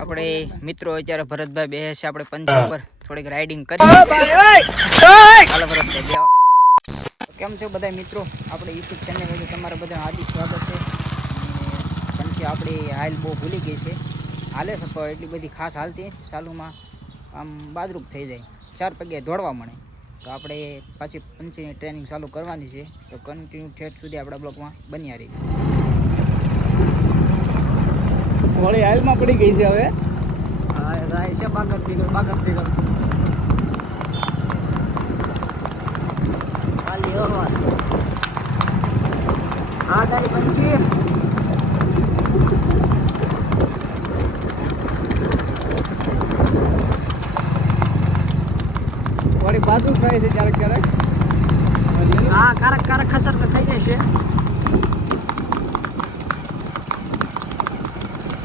આપણે મિત્રો અત્યારે ભરતભાઈ બે છે આપણે પંચ ઉપર થોડીક રાઇડિંગ કરી. હાલો ભરતભાઈ બે કેમ છો બધા મિત્રો? આપણે યુટ્યુબ ચેનલ પર તમારા બધા હાર્દિક સ્વાગત છે. અને પંચે આપણી હાલ બહુ ભૂલી ગઈ છે. હાલે છે પણ એટલી બધી ખાસ હાલતી સાલુમાં આમ બાદરૂપ થઈ જાય. ચાર પગે દોડવા મળે. તો આપણે પાછી પંચીની ટ્રેનિંગ ચાલુ કરવાની છે. તો કન્ટિન્યુ ઠેઠ સુધી આપણા બ્લોકમાં બન્યા રહી વળી હાલમાં પડી ગઈ છે હવે. હા રાય છે બાગર દીગર બાગર દીગર ખાલી ઓરવા હા તારી પંછી. વળી બાજુ થાય છે ક્યારેક ક્યારેક. હા કારક કારક ખસર થઈ જાય છે.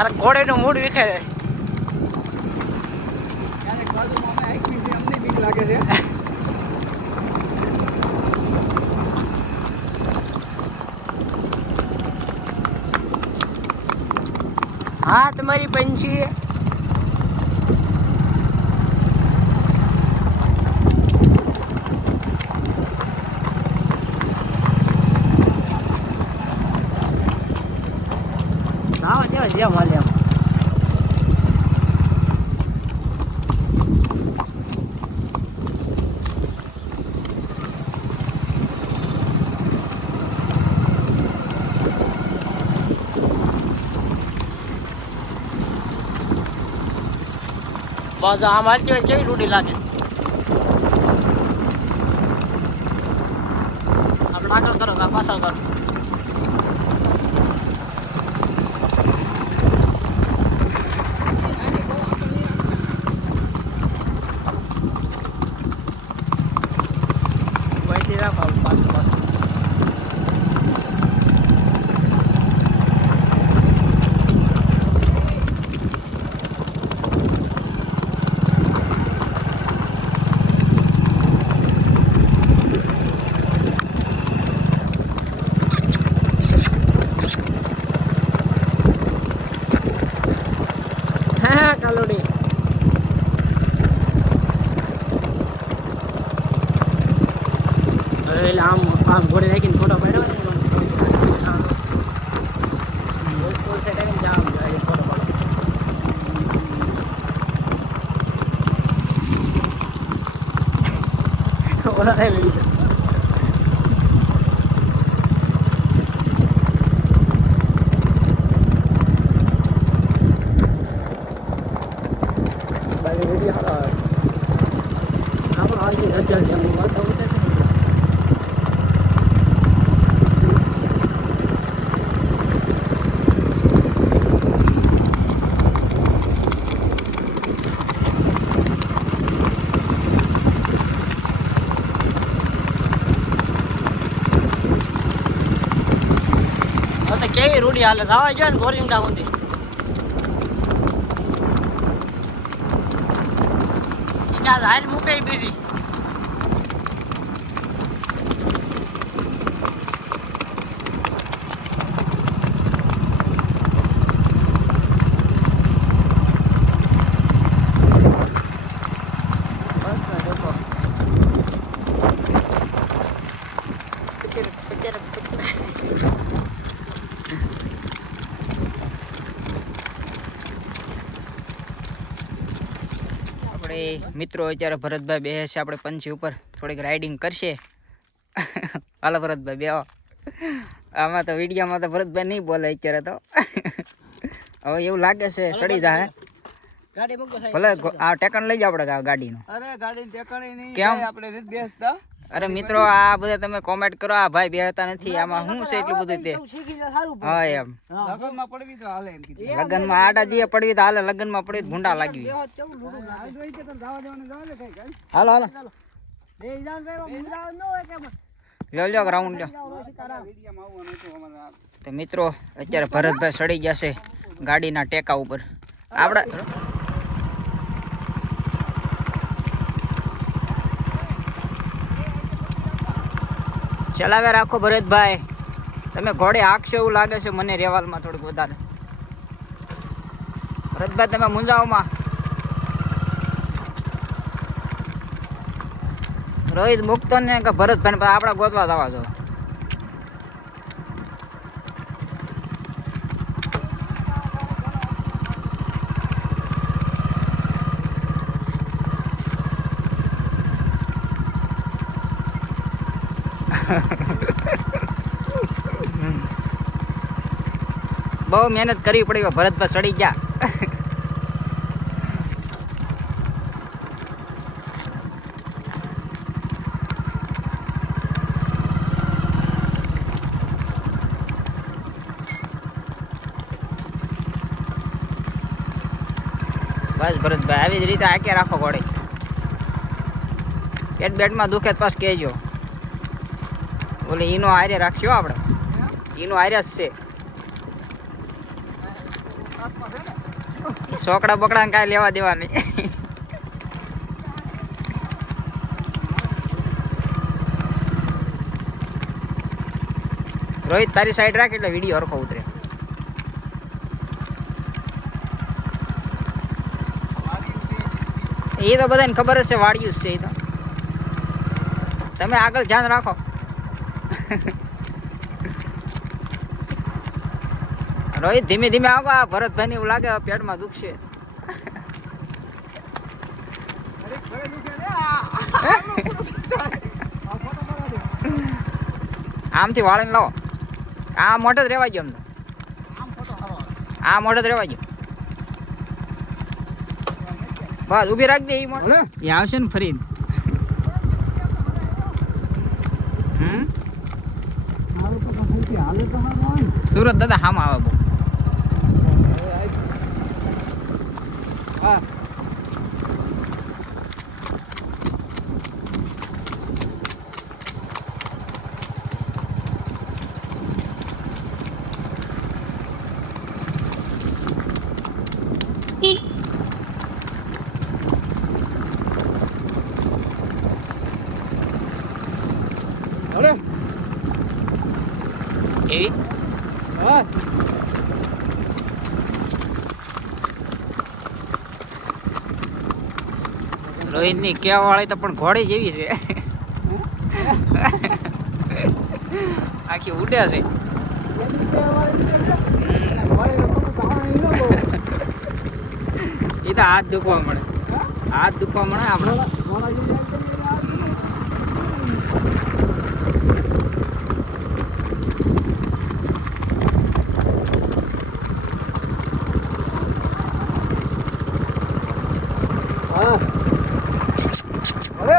કારક ઘોડેનું મૂડ જાય બીક લાગે હા તમારી પંછી સાવ બસ આમ હાલતી હોય કેવી રૂડી લાગે. આપણે આગળ કરો પાછળ કરો વહીથી રાખો આપણે પાછળ પાછળ હા કાલોડી એટલે આમ રાખીને ફોટો પાડ્યો ને સ્કૂલ સેટ આવીને જામ જાય ફોટો પાડો ઓલા થાય લઈ છે બાકી વીડિયો હારો આવે આપણો આજની સજ્જન છે એમ વાત તો ઉતરે છે ને કેવી રૂડી હાલે. જવા જોઈએ ને ગોરિંગડા સુધી. હાલ મૂકે બીજી બસ ને દેખો પિક્ચર પિક્ચર પિક્ચર આપણે મિત્રો અત્યારે ભરતભાઈ બે છે આપણે પંછી ઉપર. થોડીક રાઇડિંગ કરશે. હાલો ભરતભાઈ બે આમાં તો વિડીયોમાં તો ભરતભાઈ નહીં બોલે અત્યારે તો. હવે એવું લાગે છે સડી જાય ભલે આ ટેકન લઈ જાવ આપણે ગાડીનું. અરે ગાડી ટેકાણી કેમ? આપણે બેસતા. અરે મિત્રો આ બધા તમે કોમેન્ટ કરો. આ ભાઈ બેહતા નથી. આમાં શું છે એટલું બધું તે? હા એમ. લગનમાં પડવી તો હાલે એમ કીધું. લગ્નમાં આડા દીએ પડવી તો હાલે લગ્નમાં પડવી તો ભૂંડા લાગી હાલો હાલો. લ્યો લ્યો ગ્રાઉન્ડ લ્યો. તો મિત્રો અત્યારે ભરતભાઈ સડી જશે ગાડીના ટેકા ઉપર. આપણે ચલાવે રાખો ભરતભાઈ. તમે ઘોડે હાંકશો એવું લાગે છે મને રેવાલમાં થોડુંક વધારે. ભરતભાઈ, તમે મુંજાઓમાં રોહિત મુક્તો ને કે ભરતભાઈ આપણા ગોતવા જવા છો બહુ મહેનત કરવી પડી ભરતભાઈ સડી ગયા. બસ ભરતભાઈ, આવી જ રીતે આકે રાખો ઘોડે પેટ બેટમાં દુખે તો કહેજો. ઓલે ઈનો આર્ય રાખ્યો આપણે. ઈનો આર્ય જ છે. સોકડા બકડા ને કાંઈ લેવા દેવા નહીં રોહિત, તારી સાઈડ રાખ એટલે વીડિયો હરખો ઉતરે. એ તો બધાને ખબર જ છે, વાડિયું છે એ તો. તમે આગળ ધ્યાન રાખો. રોહિત ધીમે ધીમે આવો આ ભરતભાઈ એવું લાગે પેટમાં દુખશે આમથી વાળીને લાવો. આ મોઢે જ રેવા ગયો અમને. આ મોઢે જ રેવા ગયો. બસ ઊભી રાખજે દે એ મોઢે એ આવશે ને ફરી સુરત દાદા હામાં આવે બહુ હા અરે એવી હા રોહિતની કેવા વાળી તો પણ ઘોડી જેવી છે. આખી ઉડે છે. એ તો હાથ દુખવા મળે. હાથ દુખવા મળે આપણે હા અરે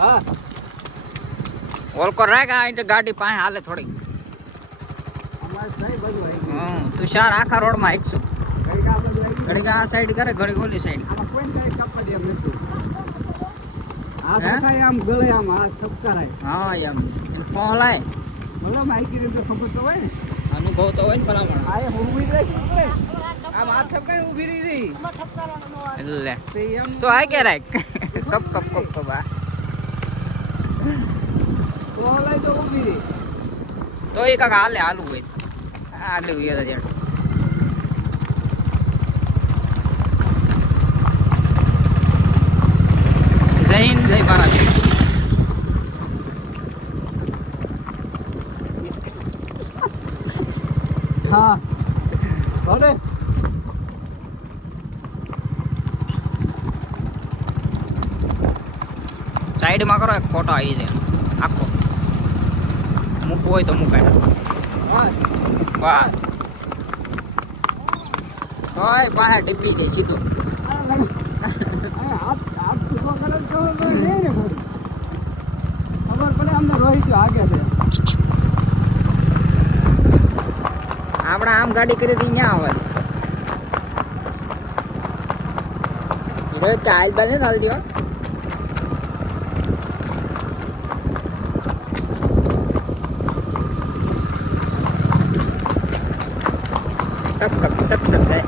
હા. ઓલકો રાખ આ ગાડી પાસે હાલે થોડી તુષાર આખા રોડમાં એકસો ઘડીક આ સાઈડ કરે ઘડીક ઓલી સાઈડ. અનુભવ તો હોય ને બરાબર તો આ કે રાખ. કપ કપ કપ કપ આ. તો ઊભી રહી. તો એ કાક હાલે હાલવું હોય હાલે હોય તો જણ જય હિન્દ જય ભારત હા સાઈડમાં કરો, એક ફોટો આવી જાય. આખો. મૂકવો હોય તો મૂકાય. બસ હોય પાસે ટીપી દે, સીધું. આપણે આમ ગાડી કરી હતી, ત્યાં આવે રોહિત હાલ બાલ નહીં હાલ દેવા सब कप सब सब है